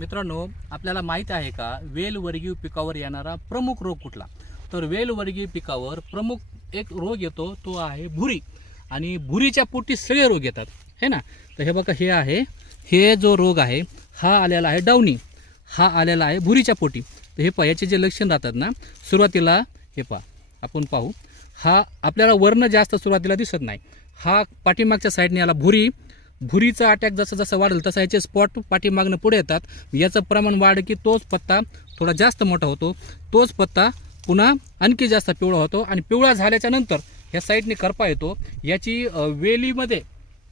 मित्रांनो आपल्याला माहीत आहे का वेलवर्गीय पिकावर येणारा प्रमुख रोग कुठला? तर वेलवर्गीय पिकावर प्रमुख एक रोग येतो तो आहे भुरी. आणि भुरीच्या पोटी सगळे रोग येतात है ना? तर हे बघा हे आहे हे जो रोग आहे हा आलेला आहे डावणी. हा आलेला आहे भुरीच्या पोटी. तर हे पहा याचे जे लक्षण राहतात ना सुरुवातीला हे पहा आपण पाहू. हा आपल्याला वर्ण जास्त सुरुवातीला दिसत नाही. हा पाठीमागच्या साईडने याला भुरी भुरीचा अटॅक जसं जसं वाढेल तसं याचे स्पॉट पाठीमागनं पुढे येतात. याचं प्रमाण वाढ की तोच पत्ता थोडा जास्त मोठा होतो. तोच पत्ता पुन्हा आणखी जास्त पिवळा होतो आणि पिवळा झाल्याच्यानंतर ह्या साईडने करपा येतो. याची वेलीमध्ये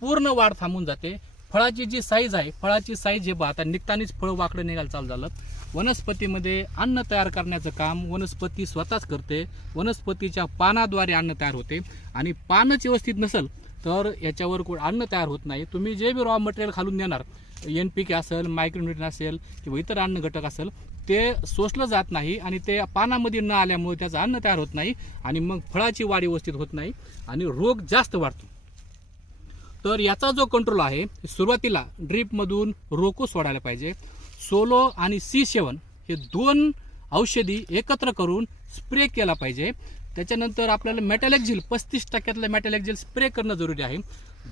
पूर्ण वाढ थांबून जाते. फळाची जी साईज आहे फळाची साईज हे आता निघतानीच फळं वाकडं निघायला चालू झालं. वनस्पतीमध्ये अन्न तयार करण्याचं काम वनस्पती स्वतःच करते. वनस्पतीच्या पानाद्वारे अन्न तयार होते. आणि पानच व्यवस्थित नसेल तर याच्यावर को- अन्न तयार होत नाही. तुम्ही जे बी रॉ मटेरियल खालून देणार एन पी के असेल मायक्रोन्युट्रन असेल किंवा इतर अन्न घटक असेल ते सोसलं जात नाही आणि ते पानामध्ये न आल्यामुळे त्याचं अन्न तयार होत नाही आणि मग फळाची वाढ व्यवस्थित होत नाही आणि रोग जास्त वाढतो. तर याचा जो कंट्रोल आहे सुरुवातीला ड्रीपमधून रोको सोडायला पाहिजे. सोलो आणि सी सेवन हे दोन औषधी एकत्र करून स्प्रे केला पाहिजे. त्याच्यानंतर आपल्याला मेटॅलेक्झिल पस्तीस टक्क्यातलं मेटॅलेक्झिल स्प्रे करणं जरुरी आहे.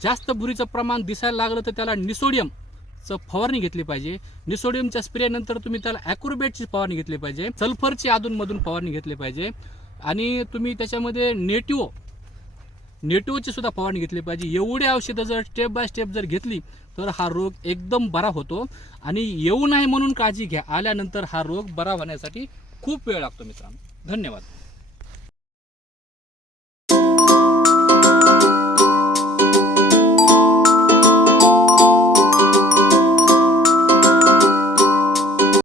जास्त बुरीचं प्रमाण दिसायला लागलं तर त्याला निसोडियमचं फवारणी घेतली पाहिजे. निसोडियमच्या स्प्रेनंतर तुम्ही त्याला ॲक्रोबेटची फवारणी घेतली पाहिजे. सल्फरची अधूनमधून फवारणी घेतली पाहिजे. आणि तुम्ही त्याच्यामध्ये नेटिओ नेटिव्हची सुद्धा फवारणी घेतली पाहिजे. एवढी औषधं जर स्टेप बाय स्टेप जर घेतली तर हा रोग एकदम बरा होतो. आणि येऊ नाही म्हणून काळजी घ्या. आल्यानंतर हा रोग बरा होण्यासाठी खूप वेळ लागतो मित्रांनो. धन्यवाद.